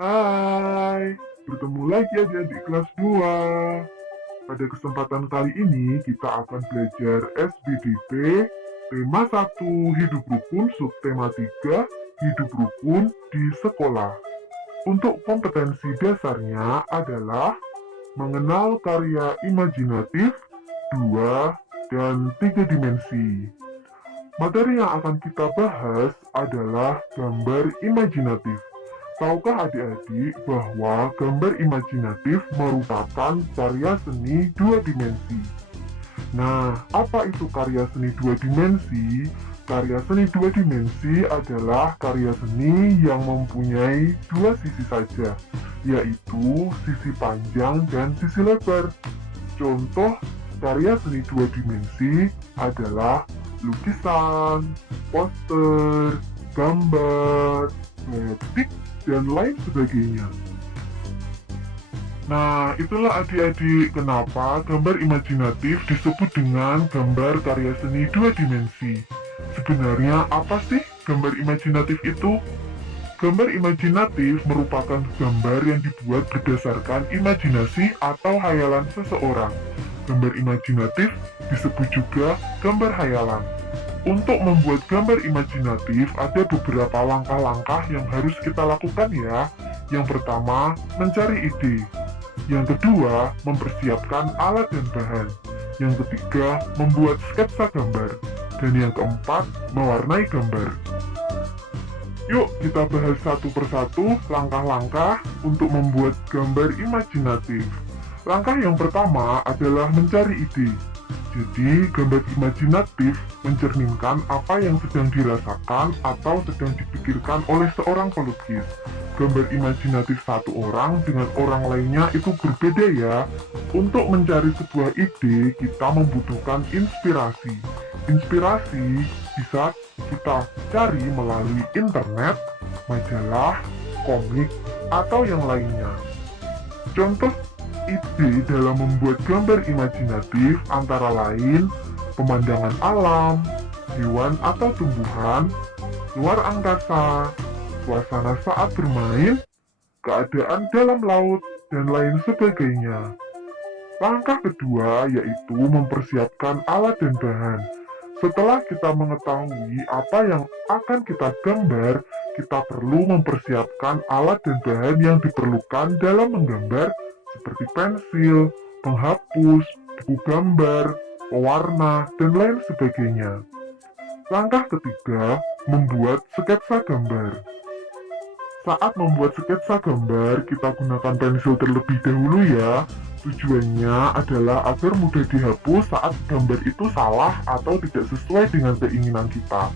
Hai, bertemu lagi adik-adik kelas 2. Pada kesempatan kali ini kita akan belajar SBDP tema 1 Hidup Rukun, subtema 3 Hidup Rukun di Sekolah. Untuk kompetensi dasarnya adalah mengenal karya imajinatif 2 dan 3 dimensi. Materi yang akan kita bahas adalah gambar imajinatif. Tahukah adik-adik bahwa gambar imajinatif merupakan karya seni 2 dimensi? Nah, apa itu karya seni 2 dimensi? Karya seni 2 dimensi adalah karya seni yang mempunyai 2 sisi saja, yaitu sisi panjang dan sisi lebar. Contoh karya seni 2 dimensi adalah lukisan, poster, gambar, batik, dan lain sebagainya. Nah, itulah adik-adik kenapa gambar imajinatif disebut dengan gambar karya seni 2 dimensi. Sebenarnya apa sih gambar imajinatif itu? Gambar imajinatif merupakan gambar yang dibuat berdasarkan imajinasi atau hayalan seseorang. Gambar imajinatif disebut juga gambar hayalan. Untuk membuat gambar imajinatif ada beberapa langkah-langkah yang harus kita lakukan ya. Yang pertama, mencari ide. Yang kedua, mempersiapkan alat dan bahan. Yang ketiga, membuat sketsa gambar. Dan yang keempat, mewarnai gambar. Yuk kita bahas satu persatu langkah-langkah untuk membuat gambar imajinatif. Langkah yang pertama adalah mencari ide. Jadi, gambar imajinatif mencerminkan apa yang sedang dirasakan atau sedang dipikirkan oleh seorang pelukis. Gambar imajinatif satu orang dengan orang lainnya itu berbeda ya. Untuk mencari sebuah ide, kita membutuhkan inspirasi. Inspirasi bisa kita cari melalui internet, majalah, komik, atau yang lainnya. Contoh ide dalam membuat gambar imajinatif antara lain pemandangan alam, hewan atau tumbuhan, luar angkasa, suasana saat bermain, keadaan dalam laut, dan lain sebagainya. Langkah kedua yaitu mempersiapkan alat dan bahan. Setelah kita mengetahui apa yang akan kita gambar, kita perlu mempersiapkan alat dan bahan yang diperlukan dalam menggambar seperti pensil, penghapus, buku gambar, pewarna, dan lain sebagainya. Langkah ketiga, membuat sketsa gambar. Saat membuat sketsa gambar, kita gunakan pensil terlebih dahulu ya. Tujuannya adalah agar mudah dihapus saat gambar itu salah atau tidak sesuai dengan keinginan kita.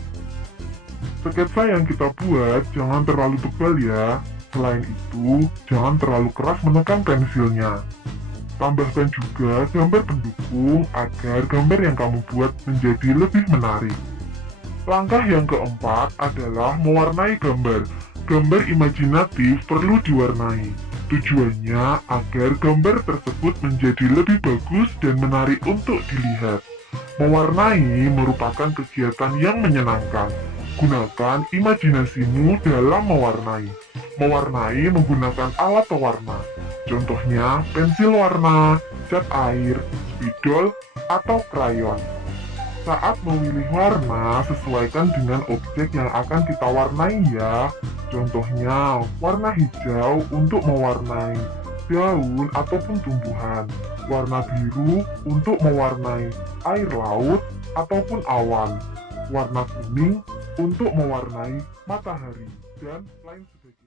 Sketsa yang kita buat jangan terlalu tebal ya. Selain itu, jangan terlalu keras menekan pensilnya. Tambahkan juga gambar pendukung agar gambar yang kamu buat menjadi lebih menarik. Langkah yang keempat adalah mewarnai gambar. Gambar imajinatif perlu diwarnai. Tujuannya agar gambar tersebut menjadi lebih bagus dan menarik untuk dilihat. Mewarnai merupakan kegiatan yang menyenangkan. Gunakan imajinasimu dalam mewarnai. Mewarnai menggunakan alat pewarna. Contohnya pensil warna, cat air, spidol, atau krayon. Saat memilih warna, sesuaikan dengan objek yang akan kita warnai ya. Contohnya warna hijau untuk mewarnai daun ataupun tumbuhan. Warna biru untuk mewarnai air laut ataupun awan. Warna kuning untuk mewarnai matahari, dan lain sebagainya.